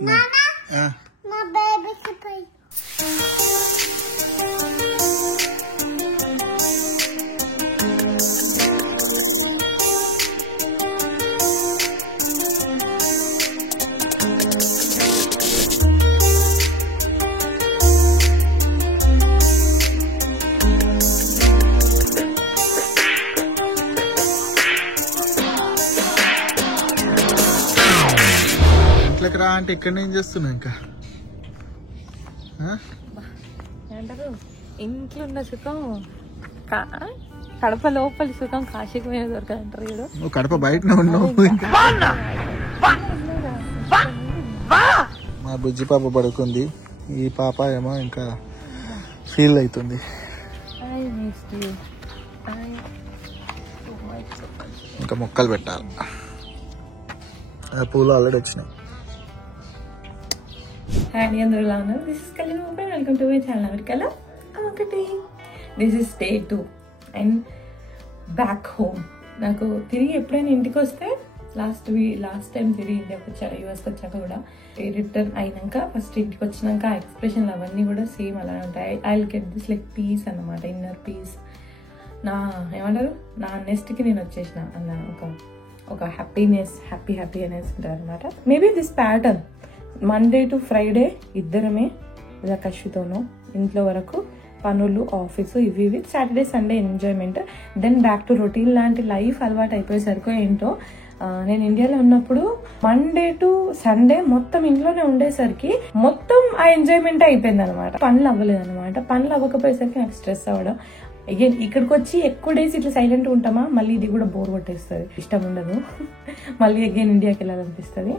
మా బేబీకి పై రా అంటే ఇక్కడ ఏం చేస్తున్నా ఇంకా అంటారు ఇంట్లో ఉన్న సుఖం కడప లోపలి సుఖం కాశీకి మీద దొరకదు అంటారు. నువ్వు కడప బయటనే ఉన్నావు. మా బుజ్జి పాప పడుకుంది, ఈ పాప ఏమో ఇంకా ఫీల్ అవుతుంది. ఇంకా మొక్కలు పెట్టాలి, పూలు ఆల్రెడీ వచ్చినాయి. హాయ్ అందరూ ఎలా ఉన్నారు? This is Kalyan mobile, welcome to my channel అమెరికాలో ఒకటి. This is day 2 and back home. నాకు తిరిగి ఎప్పుడైనా ఇంటికి వస్తే లాస్ట్ టైం తిరిగి ఇండియాకి వచ్చాక, యూఎస్కి వచ్చాక కూడా రిటర్న్ అయినాక ఫస్ట్ ఇంటికి వచ్చినాక ఎక్స్ప్రెషన్లు అవన్నీ కూడా సేమ్ అలానే ఉంటాయి. I will get this like peace అన్నమాట, ఇన్నర్ పీస్. నా ఏమంటారు, నా నెక్స్ట్కి నేను వచ్చేసిన అన్న ఒక హ్యాపీనెస్ హ్యాపీనెస్ ఉంటుంది అనమాట. Maybe this pattern Monday to Friday ఇద్దరమే కష్టితోనూ ఇంట్లో వరకు పనులు, ఆఫీసు, ఇవి Saturday Sunday enjoyment, then back to routine లాంటి లైఫ్ అలవాటు అయిపోయేసరికి ఏంటో నేను ఇండియాలో ఉన్నప్పుడు మండే టు సండే మొత్తం ఇంట్లోనే ఉండేసరికి మొత్తం ఆ ఎంజాయ్మెంట్ అయిపోయింది అనమాట. పనులు అవ్వలేదు అనమాట. పనులు అవ్వకపోయేసరికి నాకు స్ట్రెస్ అవ్వడం. అగైన్ ఇక్కడికి వచ్చి ఎక్కువ డేస్ ఇట్లా సైలెంట్గా ఉంటామా, మళ్ళీ ఇది కూడా బోర్ కొట్టేస్తుంది, ఇష్టం ఉండదు. మళ్ళీ అగైన్ ఇండియాకి వెళ్ళాలనిపిస్తుంది.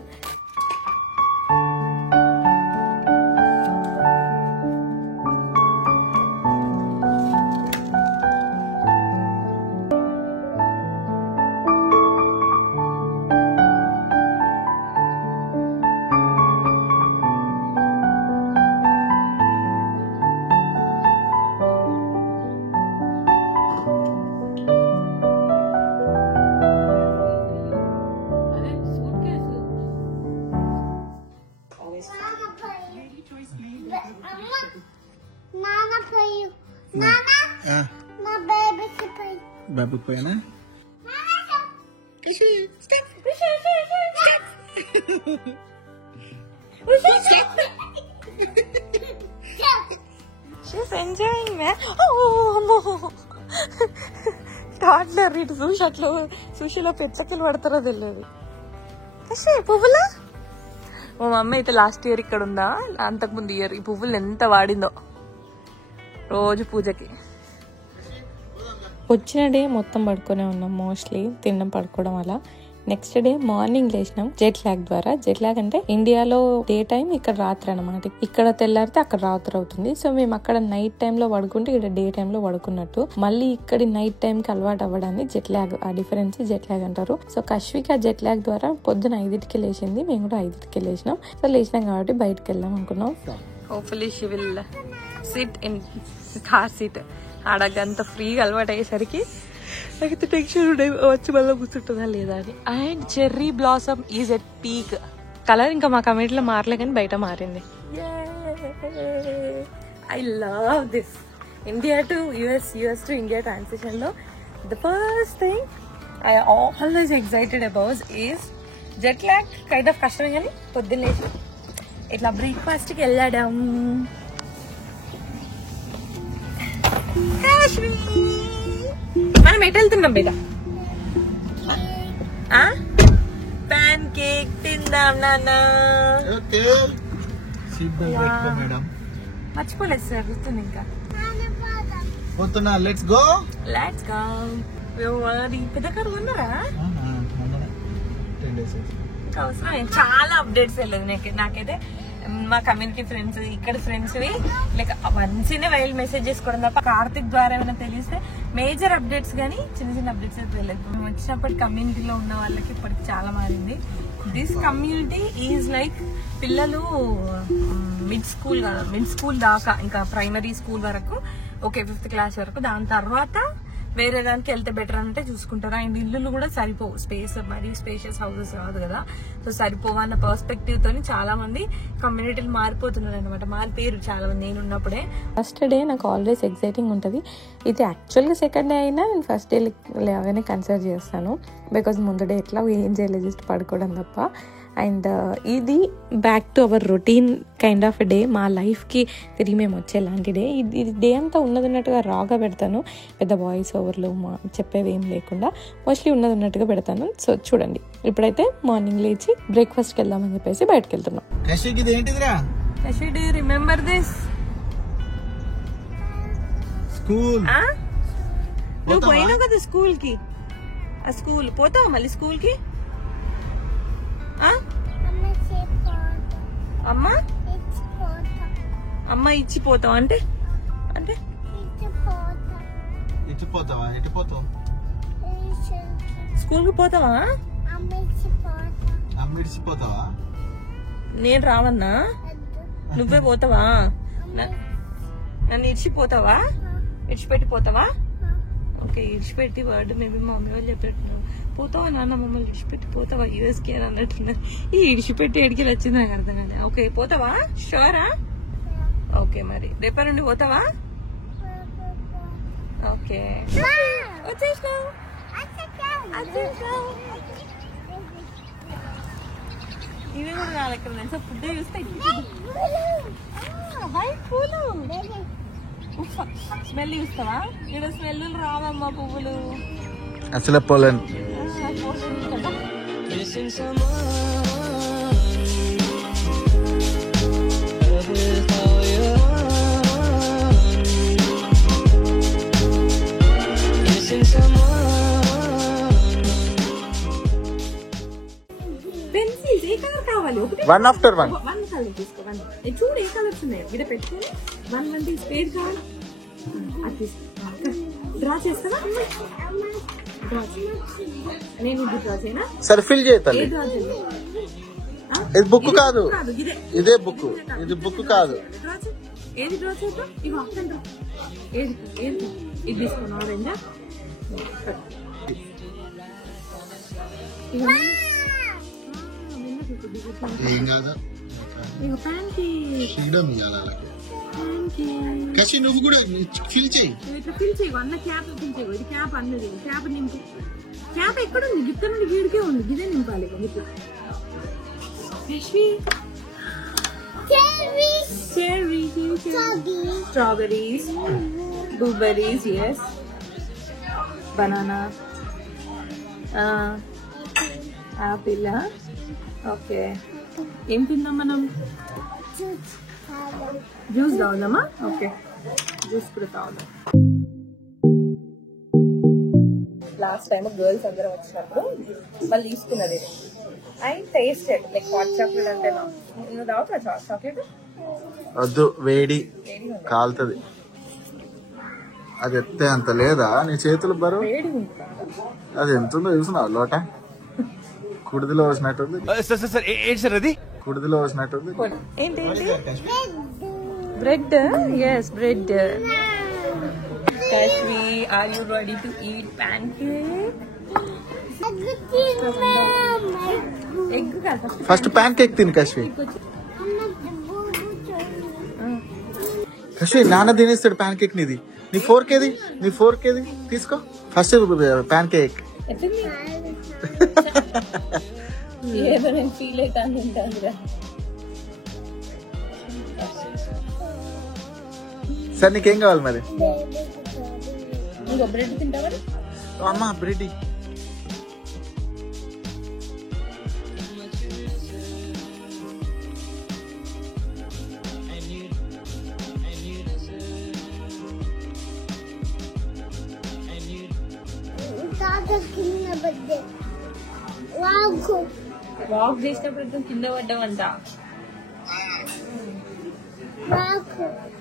బాబుకి పోయానా She's enjoying, man. Oh, toddler ఇటు చూసి అట్లా సుషిలో పెచ్చకిలు పడతారో తెలియదు. పువ్వులా మా మమ్మీ అయితే లాస్ట్ ఇయర్ ఇక్కడ ఉందా, అంతకుముందు ఇయర్ ఈ పువ్వులు ఎంత వాడిందో రోజు పూజకి. వచ్చిన డే మొత్తం పడుకునే ఉన్నాం, మోస్ట్లీ తినడం పడుకోవడం వల్ల. నెక్స్ట్ డే మార్నింగ్ లేచినాం జెట్ లాగ్ ద్వారా. జెట్ లాగ్ అంటే ఇండియాలో డే టైం, ఇక్కడ రాత్రి అనమాట. ఇక్కడ తెల్లారితే అక్కడ రాత్రి అవుతుంది. సో మేము అక్కడ నైట్ టైమ్ లో పడుకుంటే ఇక్కడ డే టైమ్ లో పడుకున్నట్టు. మళ్ళీ ఇక్కడి నైట్ టైం కి అలవాటు అవ్వడాన్ని జెట్ లాగ్, ఆ డిఫరెన్స్ జెట్ లాగ్ అంటారు. సో కశ్విక జెట్ లాగ్ ద్వారా పొద్దున 5కి లేచింది, మేము కూడా 5కి లేచినాం. సో లేచినాం కాబట్టి బయటకు వెళ్దాం అనుకున్నాం. Hopefully she will sit in car seat. ఆడగంత ఫ్రీగా అలవాటు అయ్యేసరికి నాకైతే టెన్షన్ ఉండే, వచ్చి మళ్ళీ కూర్చుంటుందా లేదా అని. And cherry blossom is at peak. Colour ఇంకా మా కమ్యూనిటీలో మారలే కానీ బయట మారింది. I love this India to US to India transition లో the first thing I always excited about is jet lag. Kind of కష్టమే కానీ పొద్దున్న ఇట్లా బ్రేక్ఫాస్ట్కి వెళ్ళడం. మనం ఎటు వెళ్తున్నాం బేటా? ప్యాన్ కేక్ తిందాం నాన్న. మర్చిపోలేదు సార్, గుర్తుంది. ఇంకా పోతున్నా, లెట్స్ గో. పెద్ద కారు ఉన్నారా? ఇంకా అవసరం చాలా అప్డేట్స్ వెళ్ళదు నాకైతే. మా కమ్యూనిటీ ఫ్రెండ్స్, ఇక్కడ ఫ్రెండ్స్ లైక్ వన్సీనే వైల్డ్ మెసేజ్ చేసుకోవడం తప్ప కార్తిక్ ద్వారా ఏమైనా తెలిస్తే మేజర్ అప్డేట్స్ కానీ చిన్న చిన్న అప్డేట్స్ అయితే తెలియదు. మేము వచ్చినప్పటి కమ్యూనిటీలో ఉన్న వాళ్ళకి ఇప్పటికి చాలా మారింది. దిస్ కమ్యూనిటీ ఈజ్ లైక్ పిల్లలు మిడ్ స్కూల్ దాకా, ఇంకా ప్రైమరీ స్కూల్ వరకు, ఓకే 5th క్లాస్ వరకు. దాని తర్వాత వేరే దానికి వెళ్తే బెటర్ అంటే చూసుకుంటారు. అండ్ ఇల్లు కూడా సరిపోవు, స్పేస్ మరీ స్పేషియస్ హౌసెస్ కాదు కదా, సో సరిపోవు అన్న పర్స్పెక్టివ్ తోని చాలా మంది కమ్యూనిటీలు మారిపోతున్నారు అనమాట. మారిపోయారు చాలా మంది. నేను ఉన్నప్పుడే ఫస్ట్ డే నాకు ఆల్వేస్ ఎక్సైటింగ్ ఉంటుంది. ఇది యాక్చువల్గా సెకండ్ డే అయినా నేను ఫస్ట్ డే లాగానే కన్సిడర్ చేస్తాను. బికాజ్ ముందు డే ఎట్లా ఏం చేయలేదు, జస్ట్ పడుకోవడం తప్ప. అండ్ ఇది back to our routine kind of day. మా లైఫ్కి తిరిగి మేము వచ్చేలాంటి డే. ఇది డే అంతా ఉన్నట్టుగా రాగా పెడతాను, పెద్ద వాయిస్ ఓవర్లు చెప్పేవి ఏం లేకుండా మోస్ట్లీ ఉన్నట్టుగా పెడతాను. సో చూడండి, ఇప్పుడైతే మార్నింగ్ లేచి బ్రేక్ఫాస్ట్కి వెళ్దామని చెప్పేసి బయటకు వెళ్తున్నాం. Remember this school? నువ్వు పోయినావు కదా స్కూల్కి. ఆ స్కూల్ పోతావా మళ్ళీ స్కూల్కి? అమ్మ ఇచ్చిపోతావు అంటే అంటే స్కూల్కి పోతావా? నేను రావన్నా, నువ్వే పోతావా? నన్ను ఇడిచిపోతావా? ఇడిచిపెట్టిపోతావా? ఓకే, ఇడిచిపెట్టి వర్డ్ మేబీ మా మమ్మీ వాళ్ళు చెప్పేట్టున్నారు. పోతావా నాన్న మమ్మల్ని ఇడిచిపెట్టి పోతావా యూఎస్కి అని అన్నట్టున్నారు. ఈ ఇడిచిపెట్టి ఎడికి వచ్చింది నాకు అర్థం కాదు. ఓకే పోతావా? షూరా? ఓకే, మరి రేపటి నుండి పోతావా? ఓకే వచ్చేసినావు. ఇవి కూడా నా దగ్గర తెలుసా, ఫుడ్ చూస్తే పూలు స్మెల్ చూస్తావా? ఇక్కడ స్మెల్ రావమ్మా పువ్వులు అసలు పోలేను. పెన్సిల్స్ ఏ కలర్ కావాలి? వన్ ఆఫ్టర్ వన్ కలర్ తీసుకో. చూడు ఏ కలర్స్ ఉన్నాయి ఇక్కడ పెట్టుకుని. వన్ స్పేస్ కావాలి, అది తీసుకో. డ్రా చేస్తావా? నేను ఇది డ్రా చేయనా? సరే ఫిల్ చేయాలి. ఇది బుక్ కాదు, ఇదే బుక్. ఇది బుక్ కాదు. ఏది డ్రా చేద్దాం? ఇవి ఆప్షన్ డ్రా. ఏది ఏది ఇది తీసుకోను. ఆరెంజా? నువ్వు కూడా ఫిల్ చేయి. ఫిల్ చేయి. అన్న క్యాప్ ఫిల్ చేయి. ఇది క్యాప్ అన్నది. క్యాప్ నింపు. క్యాప్ ఎక్కడ ఉంది? గిత్త నుండి వీడికే ఉంది. ఇదే నింపాలి. Strawberries, blueberries, yes, banana, apple. Okay, ఏం తిందాం మనం? జ్యూస్ తాగుదామా? ఓకే, జ్యూస్ కూడా తాగుదాం. లాస్ట్ టైం గర్ల్స్ అందరం వచ్చినప్పుడు వాళ్ళు తీసుకున్నది. I tasted like hot chocolate. అంటే నువ్వు తాగుతా చాక్లెట్? వద్దు, వేడి కాలుతుంది. అది ఎత్తే అంత లేదా నీ చేతులు బరువు? అది ఎంత ఉందో చూస్తున్నావు? లోట కుడిదిలో వచ్చినట్టుంది. కుడిదిలో వచ్చినట్టుంది. ఏంటి? Bread. Yes, bread. Kashvi, are you ready to eat pancake? Egg కాదు, ఫస్ట్ ప్యాన్ కేక్ తిని కశ్వి. కశ్వి నాన్న తినేస్తాడు ప్యాన్ కేక్. నీది నీ ఫోర్క్ ఏది? నీ ఫోర్క్ ఏది? తీసుకో ఫస్ట్ ప్యాన్ కేక్. ఏదో నేను ఫీల్ అవుతాను తింటాను. సార్ నీకేం కావాలి మరి? ఇంకో బ్రెడ్ తింటావా? అమ్మా బ్రెడ్. వాక్ చేసినప్పుడు కింద పడ్డావంట.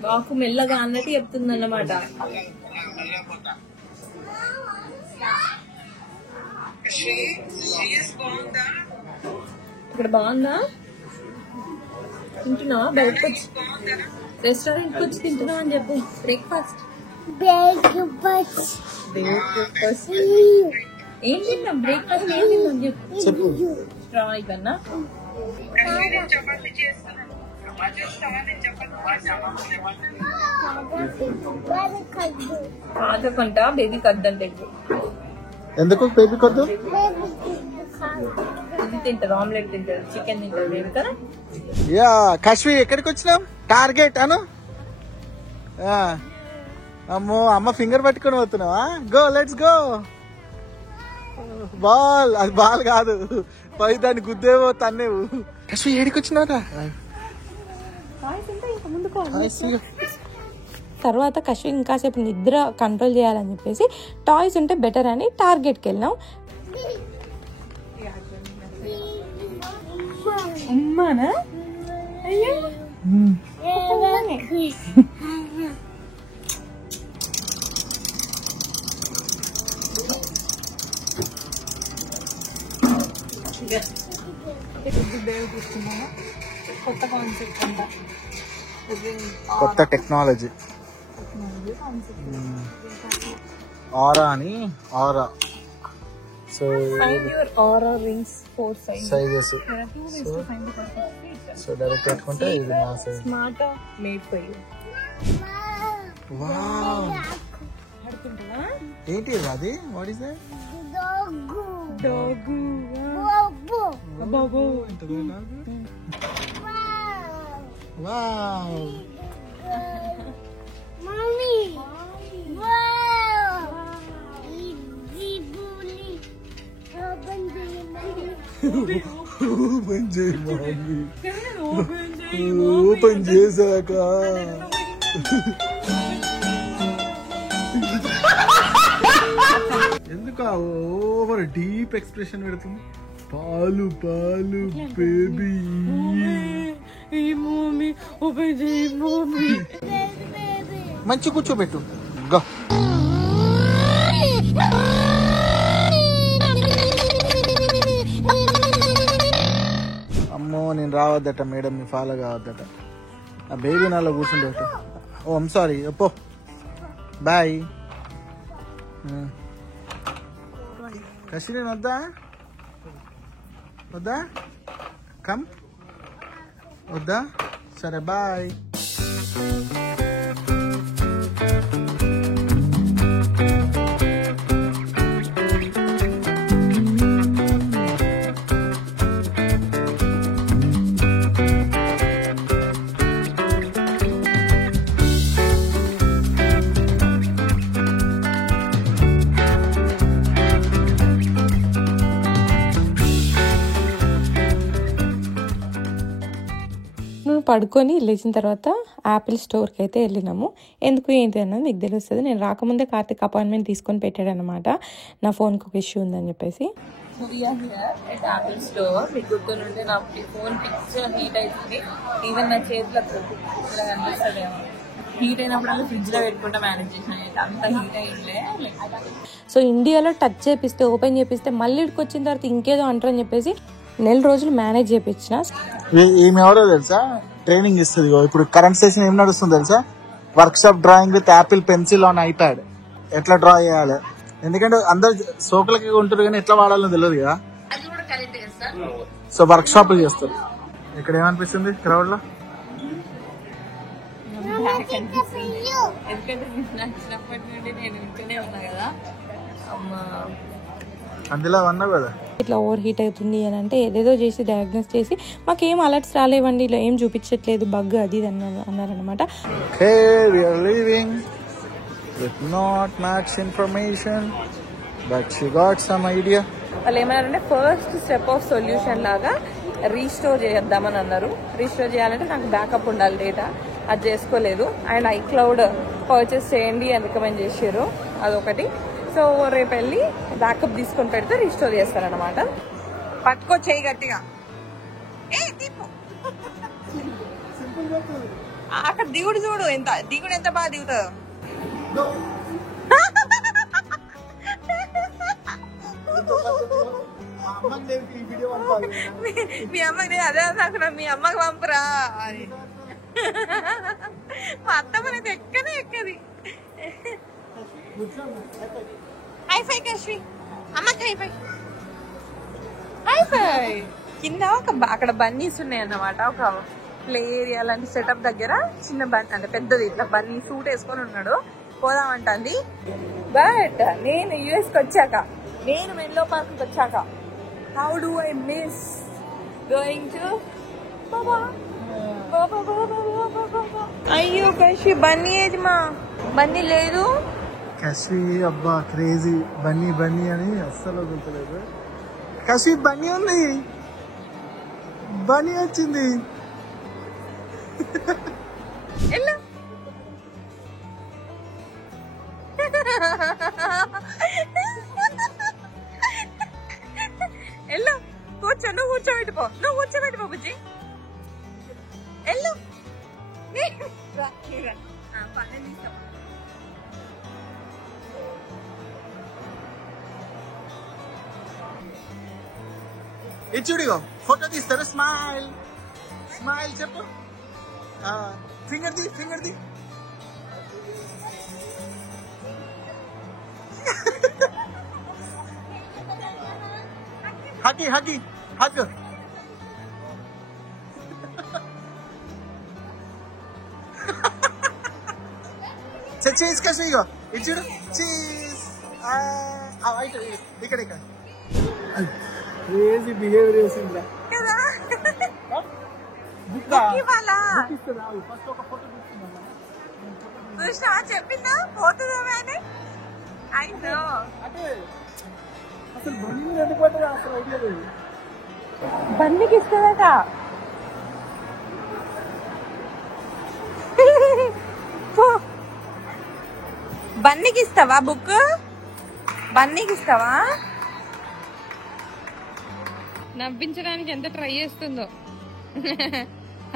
వాకు మెల్లగా అన్నట్టు చెప్తుంది అన్నమాట. ఇక్కడ బాగుందా? తింటున్నావా? బయటకు వచ్చి రెస్టారెంట్కి వచ్చి తింటున్నావు అని చెప్పు. బ్రేక్ఫాస్ట్ బ్రేక్ఫాస్ట్ ఏం తిన్నాం? బ్రేక్ఫాస్ట్ ఏం తిన్నాం చెప్పు. స్ట్రాయ్ కన్నా కాదుకుంటా బేబీ కద్దంటే ఎందుకు బేబీ కొద్దు? ఇది తింటారు, ఆమ్లెట్ తింటారు, చికెన్ తింటారు బేబీ కదా. యా కశ్వి ఎక్కడికి వచ్చినాం? టార్గెట్ అను. అమ్మో అమ్మ ఫింగర్ పట్టుకొని పోతున్నావా? Go let's go. బాల్ అది బాల్ కాదు, పై దాన్ని గుద్దేవో తన్నేవు. కశ్వి ఏడికి వచ్చినారా? తర్వాత కశ్వి ఇంకాసేపు నిద్ర కంట్రోల్ చేయాలని చెప్పేసి టాయ్స్ ఉంటే బెటర్ అని టార్గెట్కి వెళ్ళినాం. అమ్మానా అయ్యో కొత్త కాన్సెప్ట్ అంట, కొత్త టెక్నాలజీ. ఆరా అని ఆరా. సో ఆరా రింగ్స్ 4 సైజెస్. సో డైరెక్ట్ పెట్టుకుంటే ఇది నా size. Smart made for you. Wow ఏంటి అది? What is that? Dog. Babu wow. Mommy. Wow. Easy bully. Open the open చేశాక ఎందుకు ఓవర్ డీప్ ఎక్స్ప్రెషన్ పెడుతుంది? పాలు పాలు బేబీ. మంచి కూర్చోబెట్టు. గా అమ్మో నేను రావద్దట మేడం, మీ ఫాలో కావద్దట. ఆ బేబీ నాలో కూర్చుండట. ఓ ఐమ్ సారీ. అప్పో బాయ్. కశ్మీర్ వద్దా వద్దా? కమ్ వద్దా? సరే బాయ్. పడుకొని లేచిన తర్వాత యాపిల్ స్టోర్కి అయితే వెళ్ళినాము. ఎందుకు ఏంటి అన్నది మీకు తెలుస్తుంది. నేను రాకముందే కార్తిక్ అపాయింట్మెంట్ తీసుకొని పెట్టాడు అనమాట, నా ఫోన్కి ఒక ఇష్యూ ఉందని చెప్పేసి. యాపిల్ స్టోర్ మీకు గుర్తుంటే నా ఫోన్ పిక్చర్ హీట్ అవుతుంది. ఈవెన్ నా చేతులకు కనిపిస్తుందేమో. హీట్ అయినప్పుడు ఫ్రిడ్జ్ లో పెట్టుకుంటా మేనేజ్ చేసిన, అంత హీట్ అయ్యిందే. సో ఇండియాలో టచ్ చేపిస్తే ఓపెన్ చేపిస్తే మళ్ళీ ఇక్కడికి వచ్చిన తర్వాత ఇంకేదో అంటారని చెప్పేసి 4 రోజులు మేనేజ్ చేయించిన. ఈమె ఎవరో తెలుసా? ట్రైనింగ్ ఇస్తుంది. ఇప్పుడు కరెంట్ స్టేషన్ ఏం నడుస్తుంది తెలుసా? Work shop drawing with Apple pencil on iPad. ఎట్లా డ్రా చేయాలి, ఎందుకంటే అందరు సోకులకి ఉంటారు కానీ ఎట్లా వాడాలో తెలియదు కదా. సో వర్క్ షాప్ చేస్తారు. ఇక్కడ ఏమనిపిస్తుంది క్రౌడ్ లో? ఎందుకంటే నచ్చినప్పటి నుండి నేను ఇంట్లోనే ఉన్నా కదా అమ్మా, అందులో అన్నావు కదా ఇట్లా ఓవర్ హీట్ అవుతుంది అని అంటే ఏదేదో చేసి డయాగ్నోస్ చేసి మాకేం అలర్ట్స్ రాలేవండి, ఇలా ఏం చూపించట్లేదు, బగ్ అది ఇది అన్నారనమాట. వాళ్ళు ఏమన్నారంటే ఫస్ట్ స్టెప్ ఆఫ్ సొల్యూషన్ లాగా రీస్టోర్ చేద్దామని అన్నారు. రీస్టోర్ చేయాలంటే నాకు బ్యాకప్ ఉండాలి డేటా, అది చేసుకోలేదు. అండ్ iCloud పర్చేస్ చేయండి అని రికమెండ్ చేసారు, అదొకటి. సో రేపు వెళ్ళి బ్యాకప్ తీసుకొని పెడితే రీస్టోర్ చేస్తారనమాట. పట్టుకో చేయి గట్టిగా. అక్కడ దిగుడు చూడు, దిగుడు ఎంత బాగా దిగుతుందో. మీ అమ్మకి అదే అసలు మీ అమ్మకి పంపురా అని. మా అత్తమ్మ ఎక్కనే ఎక్కది. హై ఫై కశ్వి, అమ్మకి హై ఫై. హై ఫై. కింద అక్కడ బన్నీస్ ఉన్నాయి అన్నమాట, ఒక ప్లే ఏరియా లాంటి సెటప్ దగ్గర చిన్న బన్ అంటే పెద్దది ఇట్లా బన్నీ సూట్ వేసుకొని ఉన్నాడు. పోదామంటుంది. బట్ నేను యుఎస్కి వచ్చాక, నేను మెన్లో పార్క్కి వచ్చాక how do I miss going to అయ్యో కశ్వి బన్నీ ఏది మా బన్నీ లేదు. కశ్వి అబ్బా క్రేజీ బన్నీ బన్నీ అని అస్సలు వదులుతలేదు. కశ్వి బన్నీ ఉంది, బన్నీ వచ్చింది. ఎల్లు కూర్చో, నువ్వు కూర్చోబెట్టుకో, నువ్వు కూర్చోబెట్టుకో బుజ్జి. ఎల్లు పన్నెండు తీస్తాం. ఇది చూడిగో ఫోటో తీస్తారు. స్మైల్ స్మైల్ చెప్పు. ఫింగర్ ది ఫింగర్ ది. హగి హగి హగ్. చీజ్ కసి ఇగో ఇది చూడు చీజ్. ఇక్కడ ఇక్కడ క్రేజీ బిహేవియర్ చేసిందా చెప్పిందా పోతుందని. అసలు బండి ఎండిపోతుంది అసలు ఐడియా లేదు. బండికి ఇస్తుందట. బన్నీకి ఇస్తావా బుక్? బన్నీకి ఇస్తావా? నవ్వించడానికి ఎంత ట్రై చేస్తుందో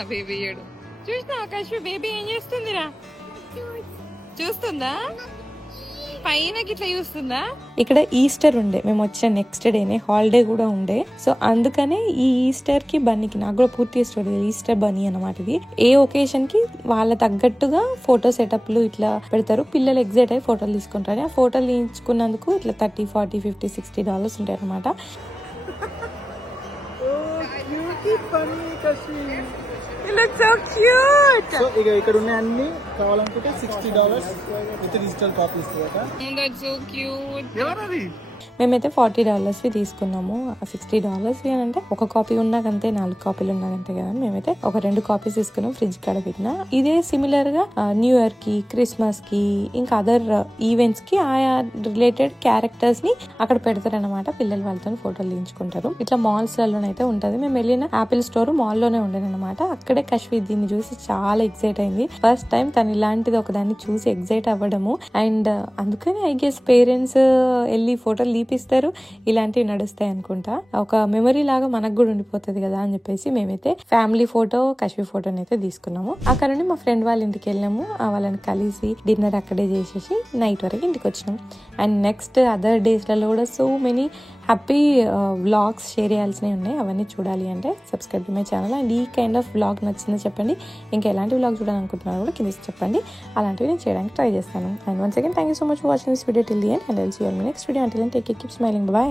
బేబీ ఏడు. చూసినా ఆకాశ్ బేబీ ఏం చేస్తుందిరా? చూస్తుందా? పైన ఇట్లా చూస్తుందా? ఇక్కడ ఈస్టర్ ఉండే, మేము వచ్చిన నెక్స్ట్ డేనే హాలిడే కూడా ఉండే. సో అందుకనే ఈ ఈస్టర్ కి బన్నీకి, నాకు కూడా పూర్తి స్టోరీ ఈస్టర్ బన్నీ అన్నమాట. ఇది ఏ ఒకేషన్ కి వాళ్ళ తగ్గట్టుగా ఫోటో సెటప్లు ఇట్లా పెడతారు. పిల్లలు ఎగ్జైట్ అయ్యి ఫోటోలు తీసుకుంటారు. ఆ ఫోటోలు తీయించుకున్నందుకు ఇట్లా $30, $40, $50, $60 ఉంటాయి అనమాట. ఇక ఇక్కడ ఉన్న అన్ని కావాలనుకుంటే $60 విత్ డిజిటల్ కాపీ ఇస్తుందట. మేమైతే $40 తీసుకున్నాము. $60 అని అంటే ఒక కాపీ ఉన్నాకంతే, 4 కాపీలు ఉన్నాకంతే కదా. మేమైతే ఒక 2 కాపీస్ తీసుకున్నాం, ఫ్రిడ్జ్ కాడ పెట్టిన. ఇదే సిమిలర్ గా న్యూ ఇయర్ కి, క్రిస్మస్ కి, ఇంకా అదర్ ఈవెంట్స్ కి ఆయా రిలేటెడ్ క్యారెక్టర్స్ ని అక్కడ పెడతారనమాట. పిల్లలు వాళ్ళతో ఫోటోలు తీయించుకుంటారు. ఇట్లా మాల్స్ లలోనైతే ఉంటది. మేము వెళ్ళిన యాపిల్ స్టోర్ మాల్ లోనే ఉండేదన్నమాట. అక్కడే కశ్వి దీన్ని చూసి చాలా ఎక్సైట్ అయింది. ఫస్ట్ టైం తను ఇలాంటిది ఒక దాన్ని చూసి ఎక్సైట్ అవ్వడము. అండ్ అందుకని ఐ గెస్ పేరెంట్స్ వెళ్ళి ఫోటోలు తీపిస్తారు, ఇలాంటివి నడుస్తాయి అనుకుంటా. ఒక మెమరీ లాగా మనకు కూడా ఉండిపోతుంది కదా అని చెప్పేసి మేమైతే ఫ్యామిలీ ఫోటో, కశ్వి ఫోటోని అయితే తీసుకున్నాము. అక్కడ నుండి మా ఫ్రెండ్ వాళ్ళ ఇంటికి వెళ్ళాము. వాళ్ళని కలిసి డిన్నర్ అక్కడే చేసేసి నైట్ వరకు ఇంటికి వచ్చినాం. అండ్ నెక్స్ట్ అదర్ డేస్ లలో కూడా so many happy vlogs share చేయాల్సినవి ఉన్నాయి. అవన్నీ చూడాలి అంటే subscribe to my channel. And ఈ కైండ్ ఆఫ్ వ్లాగ్ నచ్చిందో చెప్పండి. ఇంకా ఎలాంటి వ్లాగ్ చూడాలనుకుంటున్నారో కూడా కింద చెప్పండి. అలాంటివి నేను చేయడానికి ట్రై చేస్తాను. And once again thank you so much for watching this video till the end. And I will see you on my next video. Until then take care, keep smiling, by.